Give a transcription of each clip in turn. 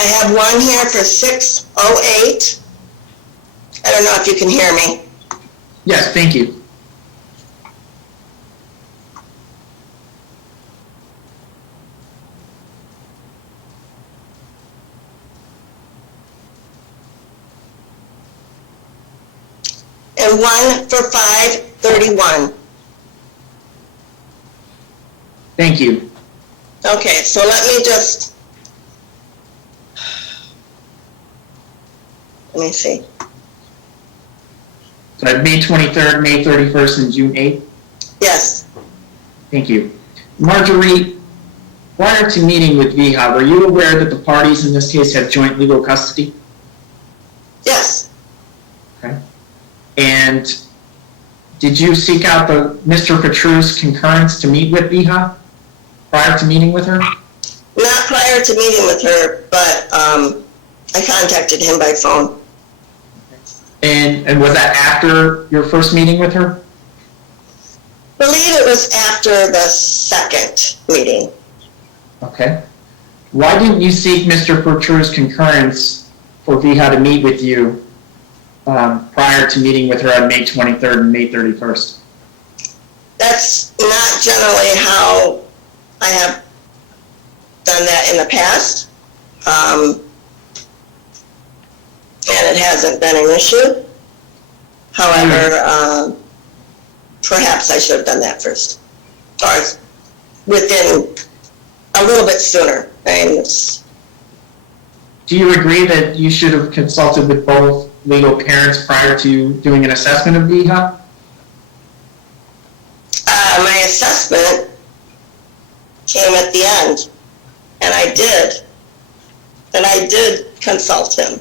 I have one here for 6:08. I don't know if you can hear me. Yes, thank you. And one for 5:31. Thank you. Okay, so let me just, let me see. So I have May 23rd, May 31st, and June 8th. Yes, Thank you. Marjorie, prior to meeting with VHA, were you aware that the parties in this case have joint legal custody? yes, Okay. And did you seek out Mr. Petru's concurrence to meet with VHA prior to meeting with her? not prior to meeting with her, but I contacted him by phone. And was that after your first meeting with her? I believe it was after the second meeting. Okay. Why didn't you seek Mr. Petru's concurrence for VHA to meet with you prior to meeting with her on May 23rd and May 31st? That's not generally how I have done that in the past. And it hasn't been an issue. However, perhaps I should have done that first. Or within a little bit sooner. Do you agree that you should have consulted with both legal parents prior to doing an assessment of VHA? My assessment came at the end, and I did. And I did consult him.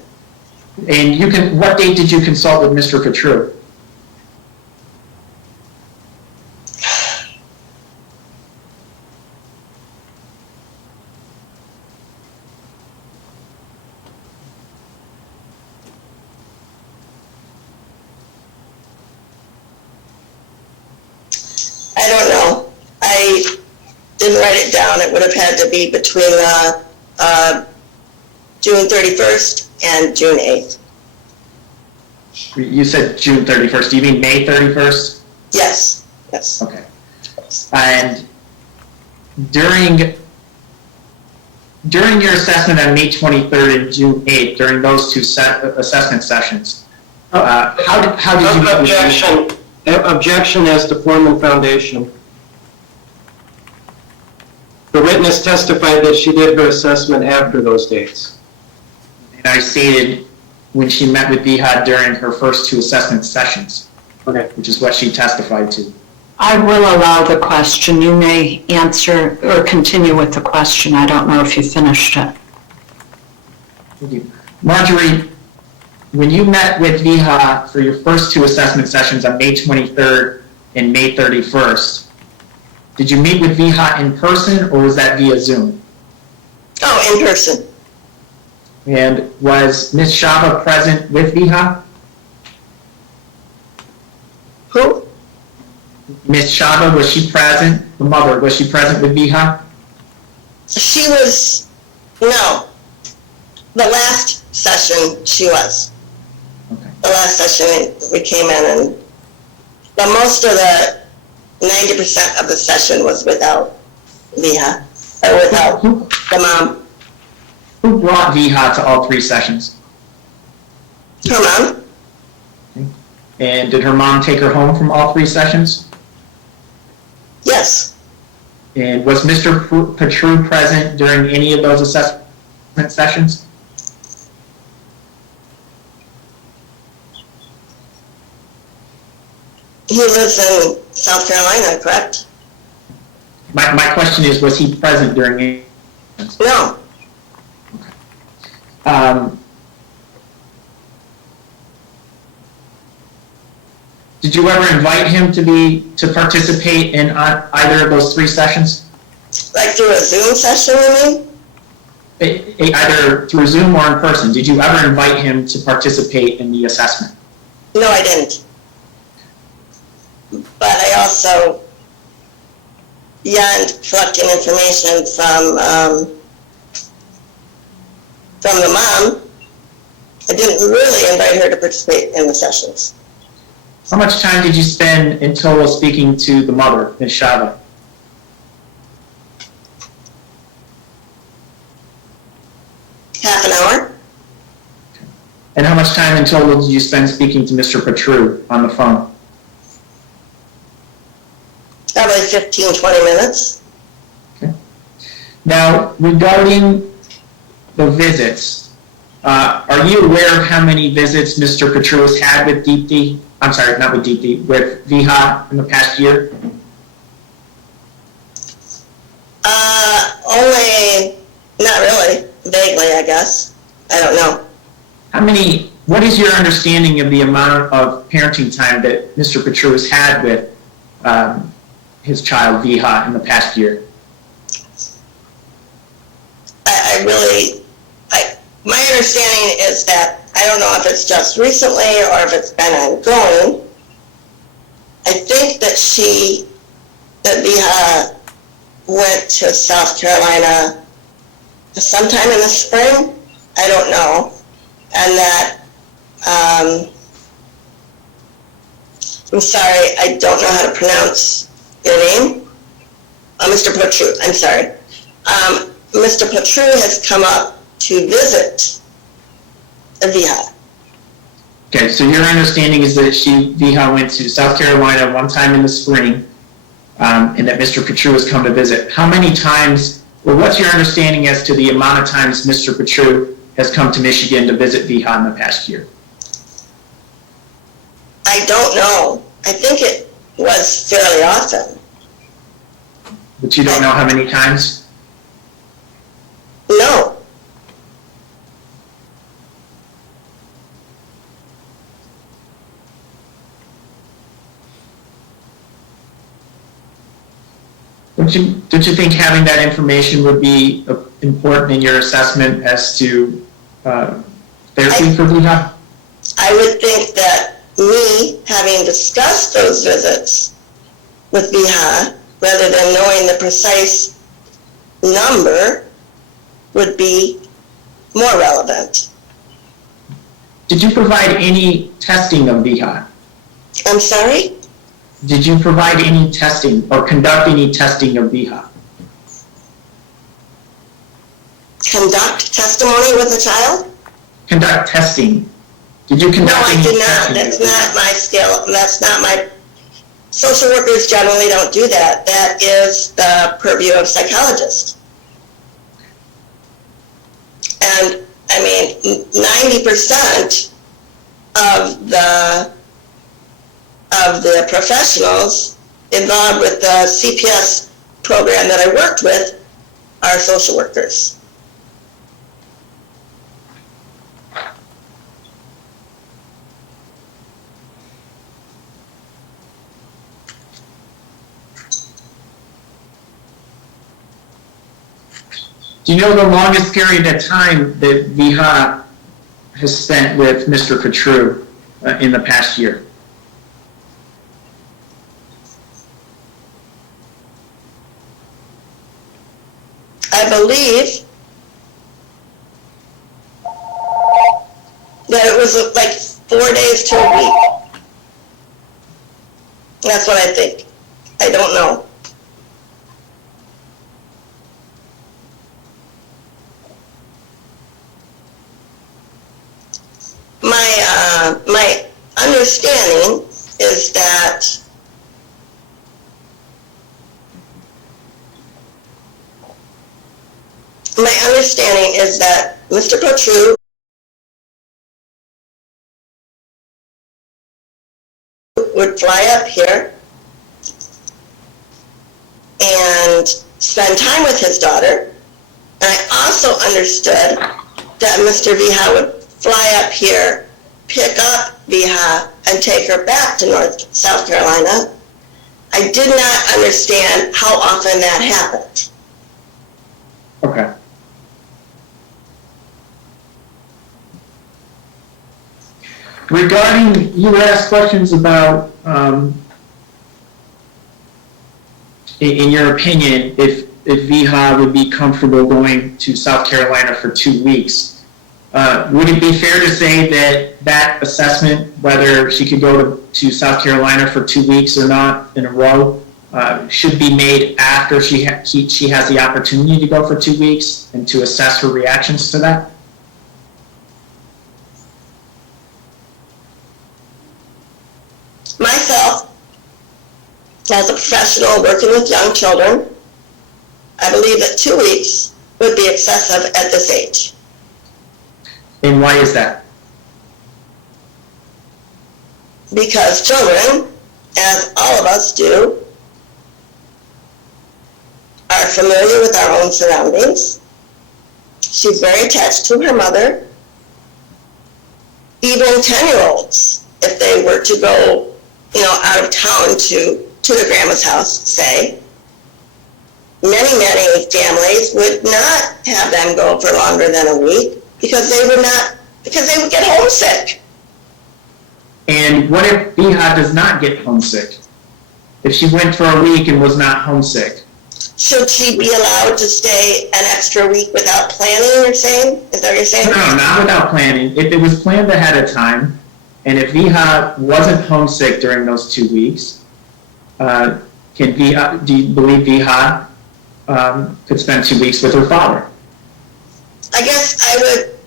And what date did you consult with Mr. Petru? I don't know. I didn't write it down. It would have had to be between June 31st and June 8th. You said June 31st. Do you mean May 31st? Yes, yes. Okay. And during your assessment on May 23rd and June 8th, during those two assessment sessions, how did you meet with Objection as to form and foundation. The witness testified that she did her assessment after those dates. And I stated when she met with VHA during her first two assessment sessions, Okay. which is what she testified to. I will allow the question. You may answer or continue with the question. I don't know if you finished it. Thank you. Marjorie, when you met with VHA for your first two assessment sessions on May 23rd and May 31st, did you meet with VHA in person or was that via Zoom? Oh, in person. And was Ms. Shava present with VHA? Who? Ms. Shava, was she present? The mother, was she present with VHA? She was, no. The last session, she was. Okay. The last session, we came in and, but most of the 90% of the session was without VHA, or without the mom. Who brought VHA to all three sessions? Her mom? And did her mom take her home from all three sessions? Yes. And was Mr. Petru present during any of those assessment sessions? He lives in South Carolina, correct? My question is, was he present during any? No. Did you ever invite him to participate in either of those three sessions? Like through a Zoom session, you mean? Either through Zoom or in person. Did you ever invite him to participate in the assessment? No, I didn't. But I also, beyond collecting information from from the mom. I didn't really invite her to participate in the sessions. How much time did you spend in total speaking to the mother, Ms. Shava? Half an hour? And how much time in total did you spend speaking to Mr. Patru on the phone? Probably 15, 20 minutes. Now, regarding the visits, are you aware of how many visits Mr. Patru has had with Deepti? I'm sorry, not with Deepti, with Viha in the past year? Only, not really, vaguely, I guess. I don't know. What is your understanding of the amount of parenting time that Mr. Patru has had with his child Viha in the past year? My understanding is that, I don't know if it's just recently or if it's been ongoing. I think that Viha went to South Carolina sometime in the spring. I don't know. And that, I'm sorry, I don't know how to pronounce your name. Mr. Patru, I'm sorry. Mr. Patru has come up to visit Viha. Okay, so your understanding is that Viha went to South Carolina one time in the spring, and that Mr. Patru has come to visit. How many times, or what's your understanding as to the amount of times Mr. Patru has come to Michigan to visit Viha in the past year? I don't know. I think it was fairly often. But you don't know how many times? No. Don't you think having that information would be important in your assessment as to therapy for Viha? I would think that me having discussed those visits with Viha, rather than knowing the precise number, would be more relevant. Did you provide any testing of Viha? I'm sorry? Did you provide any testing or conduct any testing of Viha? Conduct testimony with a child? Conduct testing. Did you No, conduct I any did not. testing? That's not my skill. That's not my... Social workers generally don't do that. That is the purview of psychologists. And, I mean, 90% of the professionals involved with the CPS program that I worked with are social workers. Do you know the longest period of time that Viha has spent with Mr. Patru in the past year? I believe that it was like 4 days to a week. That's what I think. I don't know. My understanding is that Mr. Patru would fly up here and spend time with his daughter. And I also understood that Mr. Viha would fly up here, pick up Viha, and take her back to South Carolina. I did not understand how often that happened. Okay. Regarding, you were asked questions about, in your opinion, if Viha would be comfortable going to South Carolina for 2 weeks. Would it be fair to say that that assessment, whether she could go to South Carolina for 2 weeks or not in a row, should be made after she has the opportunity to go for 2 weeks and to assess her reactions to that? Myself, as a professional working with young children, I believe that 2 weeks would be excessive at this age. And why is that? Because children, as all of us do, are familiar with our own surroundings. She's very attached to her mother. Even 10-year-olds, if they were to go, out of town to their grandma's house, say, many families would not have them go for longer than a week because they would get homesick. And what if Viha does not get homesick? If she went for a week and was not homesick? Should she be allowed to stay an extra week without planning, you're saying? Is that what you're saying? No, not without planning. If it was planned ahead of time, and if Viha wasn't homesick during those 2 weeks, do you believe Viha could spend 2 weeks with her father? I guess I would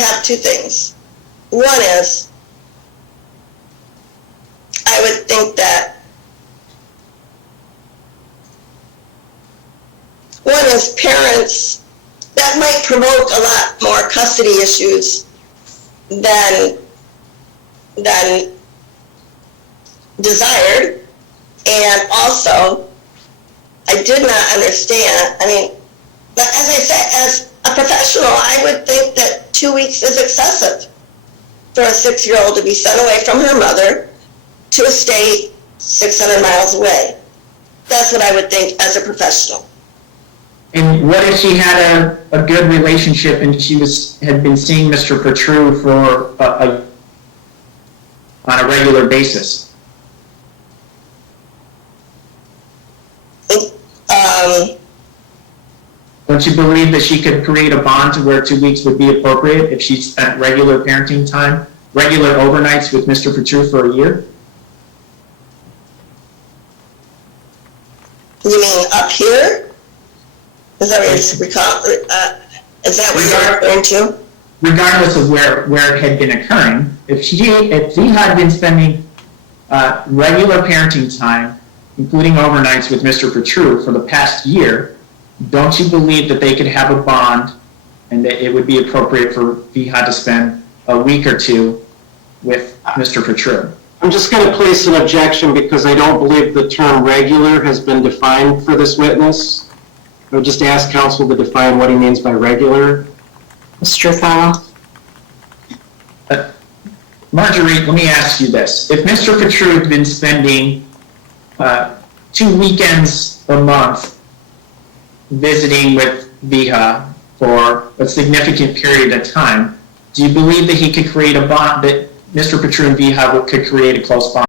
have two things. One is, I would think that parents, that might provoke a lot more custody issues than desired. And also, I did not understand, but as I said, as a professional, I would think that 2 weeks is excessive for a 6-year-old to be sent away from her mother to a state 600 miles away. That's what I would think as a professional. And what if she had a good relationship and she had been seeing Mr. Petru for on a regular basis? Don't you believe that she could create a bond to where 2 weeks would be appropriate if she spent regular parenting time, regular overnights with Mr. Petru for a year? You mean up here? Is that what you're referring to? Regardless of where it had been occurring, if he had been spending regular parenting time, including overnights with Mr. Petru for the past year, don't you believe that they could have a bond and that it would be appropriate for Viha to spend a week or two with Mr. Petru? I'm just going to place an objection because I don't believe the term regular has been defined for this witness. I would just ask counsel to define what he means by regular. Mr. Fowler? Marguerite, let me ask you this. If Mr. Petru had been spending 2 weekends a month visiting with Viha for a significant period of time, do you believe that he could create a bond, that Mr. Petru and Viha could create a close bond?